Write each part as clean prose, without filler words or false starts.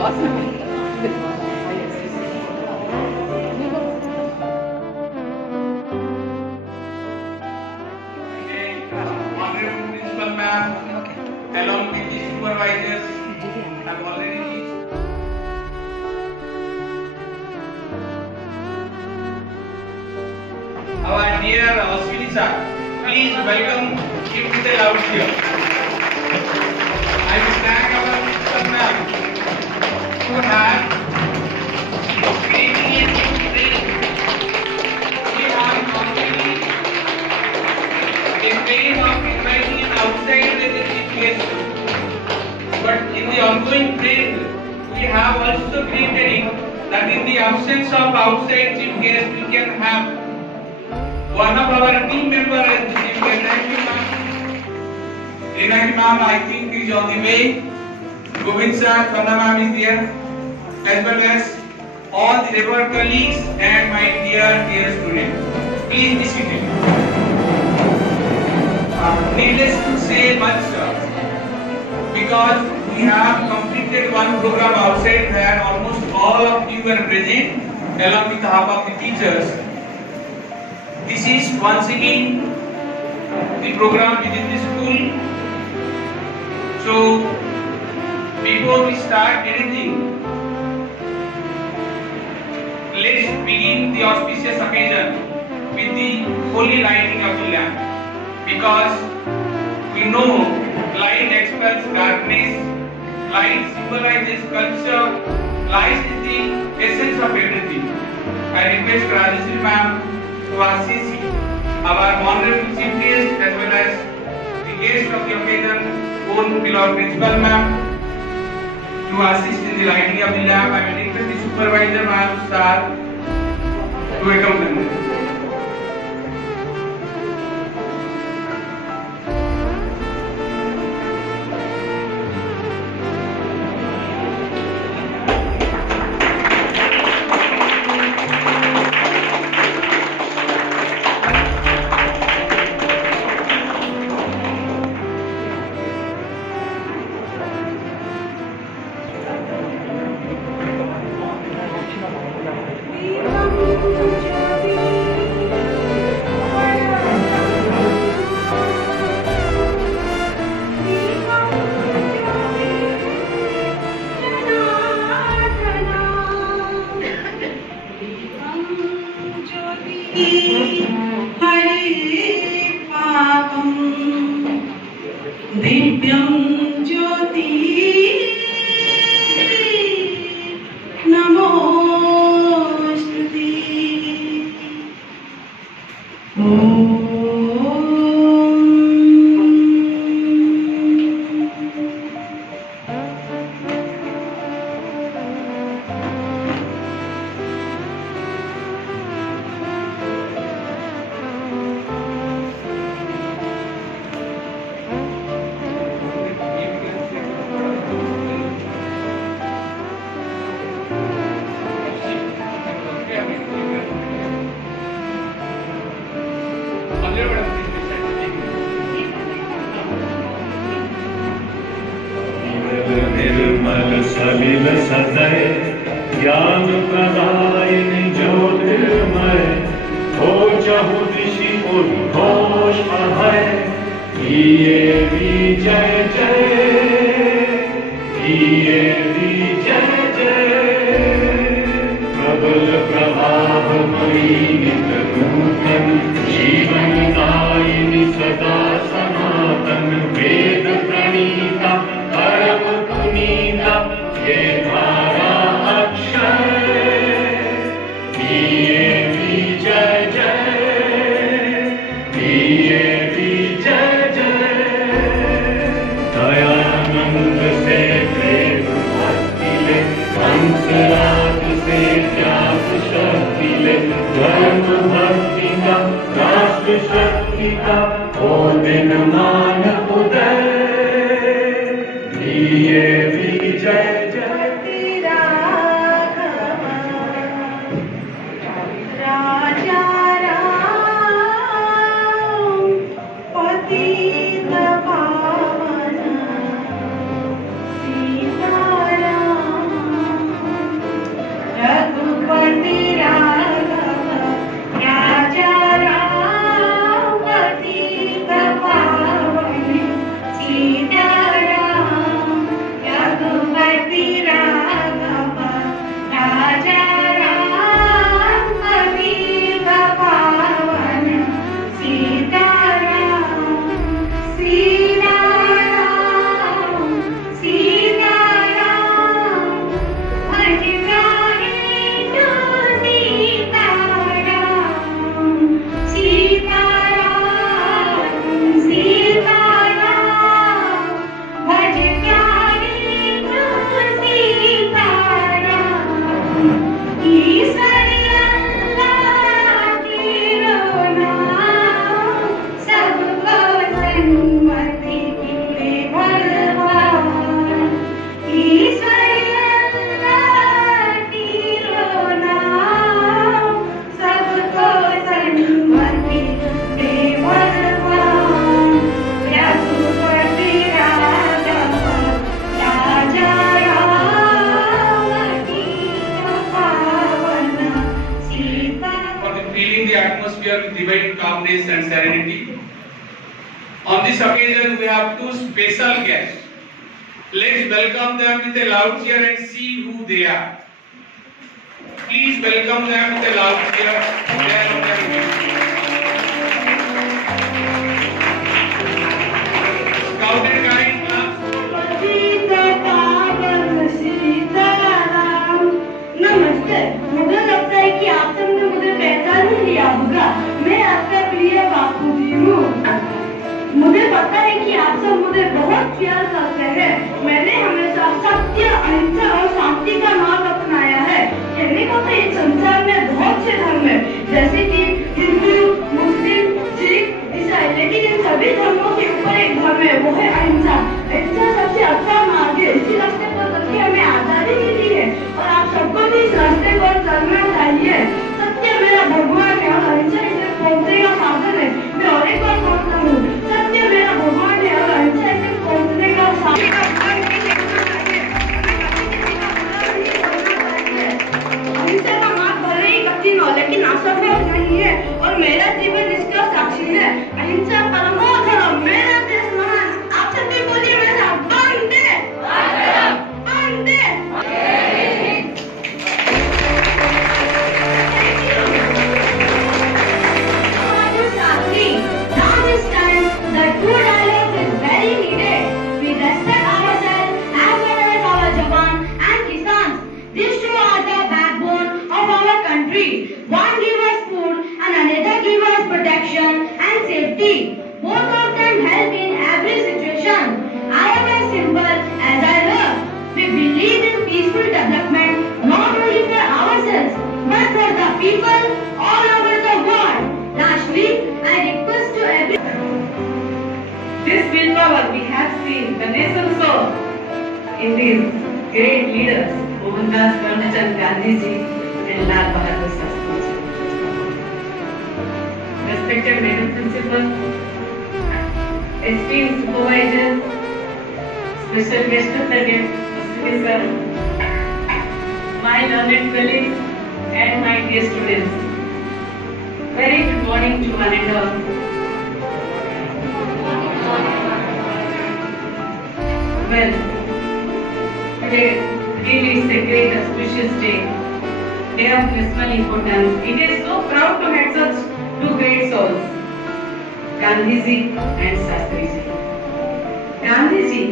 Honorable Principal Ma'am, along with the supervisors, have already reached. Our dear Ashwini sir, please welcome him to the loud here. I will thank our Principal Ma'am who have created a new training. We have already campaign of inviting an outside the guest, but in the ongoing trend, we have also created that in the absence of outside chief guest, we can have one of our team members as the chief guest. Thank you, ma'am. Renati ma'am, I think is on the way. Govind sir, Kanna ma'am is there, as well as all the labor colleagues and my dear students. Please be seated. Needless to say much, sir, because we have completed one program outside where almost all of you were present along with half of the teachers. This is once again the program within the school. So before we start anything, let's begin the auspicious occasion with the holy lighting of the lamp. Because we know light expels darkness, light symbolizes culture, light is the essence of everything. I request Rajeshri ma'am to assist our honorable chief guest as well as the guest of the occasion, own beloved principal ma'am, to assist in the lighting of the lamp. I will request the supervisor ma'am sir to accompany them. दिव्यं ज्योति नमोस्तुते। निर्मल सलिल सदय ज्ञान प्रदायिनी ज्योतिर्मय हो चहु दिशि उद्घोष अभय किए विजय जय किए विजय जय प्रबल प्रभावमयी नित नूतन जीवन दायिनी सदा सनातन वेद प्रणीता परम पुनीता ये धारा अक्षय किए विजय जय किए विजय जय दयानंद से प्रेम भक्ति ले हंसराज से त्याग शक्ति ले धर्म भक्ति का राष्ट्र शक्ति का ओ दिन मान उदय किए विजय जय। calmness and serenity. On this occasion, we have two special guests. Let's welcome them with a loud cheer and see who they are. Please welcome them with a loud cheer. They are on their way. Scout and guide, class. नमस्ते। मुझे लगता है कि आप सबने मुझे पहचान ही लिया होगा। मैं आपका प्रिय बापू जी हूँ। मुझे पता है कि आप सब मुझे बहुत प्यार करते हैं। मैंने हमेशा सत्य, अहिंसा और शांति का मार्ग अपनाया है। कहने को तो इस संसार में बहुत से धर्म है, जैसे कि हिंदू, मुस्लिम, सिख, ईसाई, लेकिन इन सभी धर्मों के ऊपर एक धर्म है, वो है अहिंसा। अहिंसा सबसे अच्छा मार्ग है। इसी रास्ते पर चल के हमें आजादी मिली है और आप सबको भी इस रास्ते पर चलना चाहिए। सत्य मेरा भगवान है और अहिंसा इसे पहुंचने का साधन है। मैं और एक बार कहता हूँ, सत्य मेरा भगवान है और अहिंसा इसे पहुंचने का साधन है। अहिंसा का मार्ग भले ही कठिन हो, लेकिन असफल नहीं है और मेरा जीवन इसका साक्षी है। अहिंसा परमो धर्म, मेरा देश महान। आप सभी बोलिए मेरा वंदे वंदे। Now this time, the true dialogue is very needed. We respect ourselves as well as our Jawan and Kisans. These two are the backbone of our country. One gives us food and another gives us protection and safety. Both of them help in every situation. I am as simple as I love. We believe in peaceful development, not only for ourselves, but for the people all over the world. Lastly, I request to everyone. This willpower we have seen the nation show in these great leaders, Mohandas Karamchand Gandhi ji and Lal Bahadur Shastri ji. Respected Madam Principal, esteemed supervisors, special guest of the day, Mr. Sir, my learned colleagues and my dear students. Very good morning to one and all. Well, today really is a great auspicious day of national importance. It is so proud to have such two great souls, Gandhi ji and Shastri ji. Gandhi ji,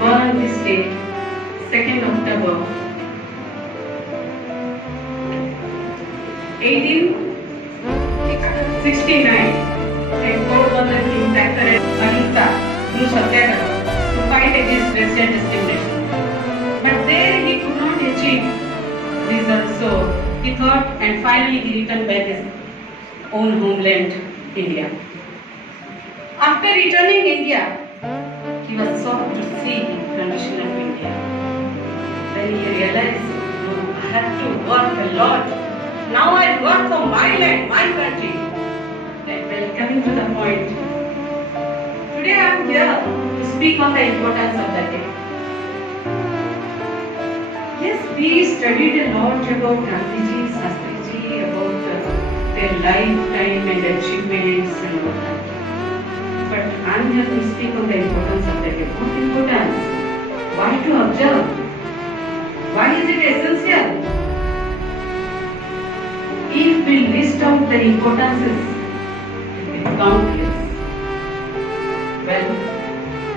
born on this day, 2nd October 1869, a Porbandar king acted Ahimsa through Satyagraha to fight against racial discrimination. But there he could not achieve results, so he thought and finally he returned back his own homeland, India. After returning India, he was shocked to see the condition of India. Then he realized, no, I have to work a lot. Now I work for my land, my country. Well, coming to the point, today I am here to speak on the importance of the day. Yes, we studied a lot about Gandhiji, Shastriji, about their lifetime and achievements and all that. But I am here to speak on the importance of the day. What importance? Why to observe? Why is it essential? If we list out the importances, it will be countless. Well,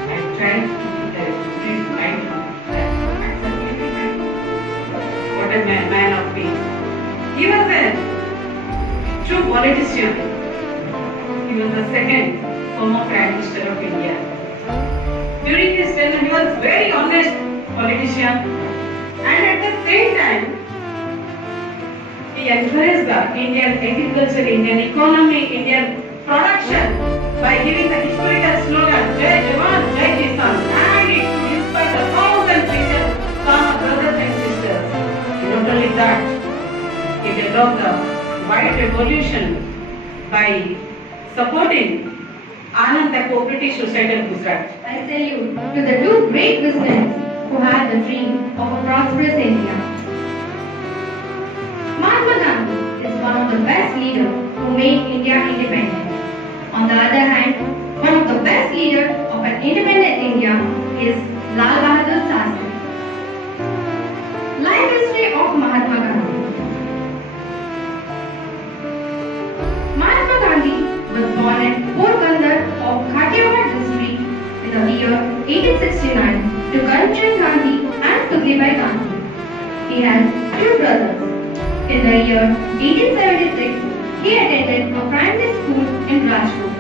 I tried to put a brief mind what a man of peace. He was a true politician. He was the second former Prime Minister of India. During his tenure, he was very honest politician, and at the same time, he encouraged the Indian agriculture, Indian economy, Indian production by giving the historical slogan Jai Jawan, Jai Kisan, and it would inspire the thousands Indian farmer brothers and sisters. Not only that, he developed the white revolution by supporting Anand, the Cooperative Society of Gujarat. I salute to the two great businessmen who had the dream of a prosperous India. Mahatma Gandhi is one of the best leaders who made India India independence. On the other hand, one of the best leaders of an independent India is Lal Bahadur Shastri. Life history of Mahatma Gandhi. Mahatma Gandhi was born at Porbandar of Kathiawar district in the year 1869 to Karamchand Gandhi and Puglibai Gandhi. He has two brothers. In the year 1876, he attended a primary school in Rajkot,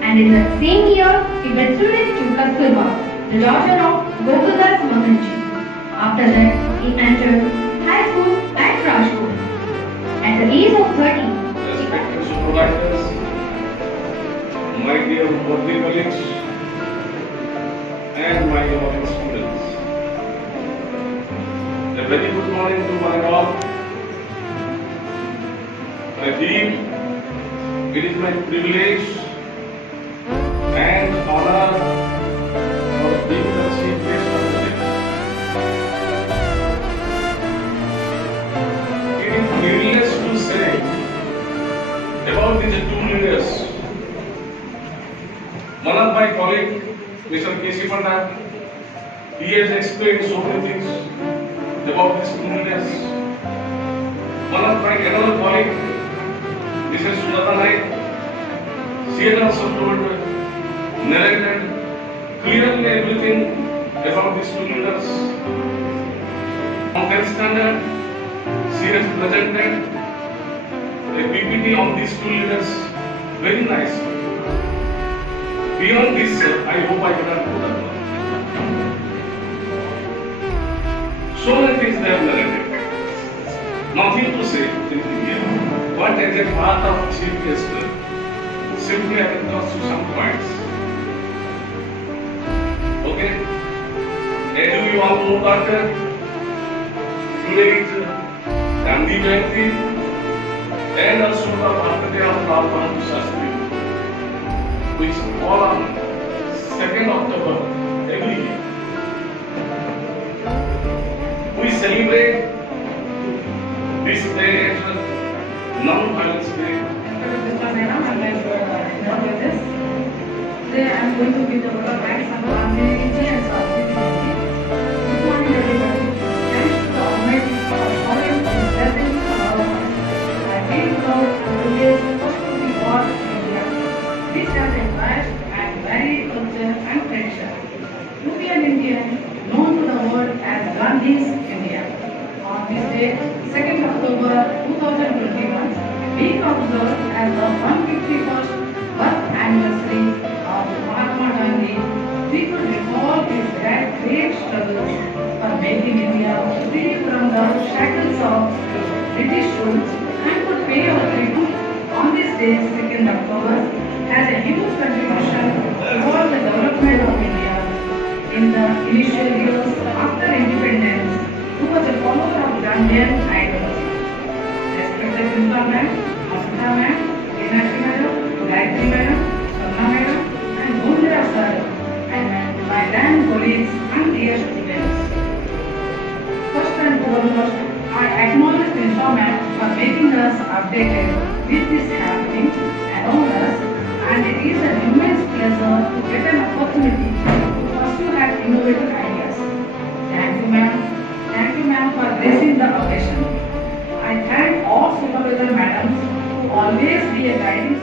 and in the same year, he matriculated to Kasturba, the daughter of Gokuldas Mohanji. After that, he entered high school at Rajkot. At the age of 30, Respected supervisors, my dear worthy colleagues, and my beloved students. A very good morning to one and all. I feel it is my privilege and honor for being the chief guest of the day. It is needless to say about these two leaders. One of my colleagues, Mr. K.C. Pandya, he has explained so many things about these two leaders. One of my another colleague, Mrs. Sujata Naik, she has also told, narrated clearly everything about these two leaders. On 10th standard, she has presented a PPT on these two leaders very nicely. Beyond this, I hope I cannot put up. So many things they have narrated. Nothing to say here. But as a part of chief guest, simply I can touch to some points. Okay? As we all know that today is Gandhi Jayanti and also the birthday of Lal Bahadur Shastri, which fall on 2nd October every year. We celebrate this day as Non-Violence Day. Today I am going to give the word of thanks on Gandhiji and Shastri ji. Good morning everybody. Thanks to the Almighty for showering His blessings on all of us. I feel proud and privileged first to be born in India, which has a vast and varied culture and tradition. To be an Indian, known to the world as Gandhi's India. On this day, 2nd October 2021, being observed as the 151st birth anniversary of Mahatma Gandhi, we could recall his great struggles for making India free from the shackles of British rule and could pay our tribute on this day, 2nd October, as a huge contribution toward the development of India in the initial years after independence, who was a follower of Gandhian ideology. Respected Principal Ma'am, Asita Ma'am, Meenakshi Madam, Gayatri Madam, Sarna Madam, and Gundra Sir, and my then colleagues and dear students. First and foremost, I acknowledge Principal Ma'am for making us updated with this happening around us, and it is an immense pleasure to get an opportunity to pursue her innovative ideas. Thank you, ma'am. Thank you, ma'am, for gracing the occasion. I thank all supervisor madams who always be a guiding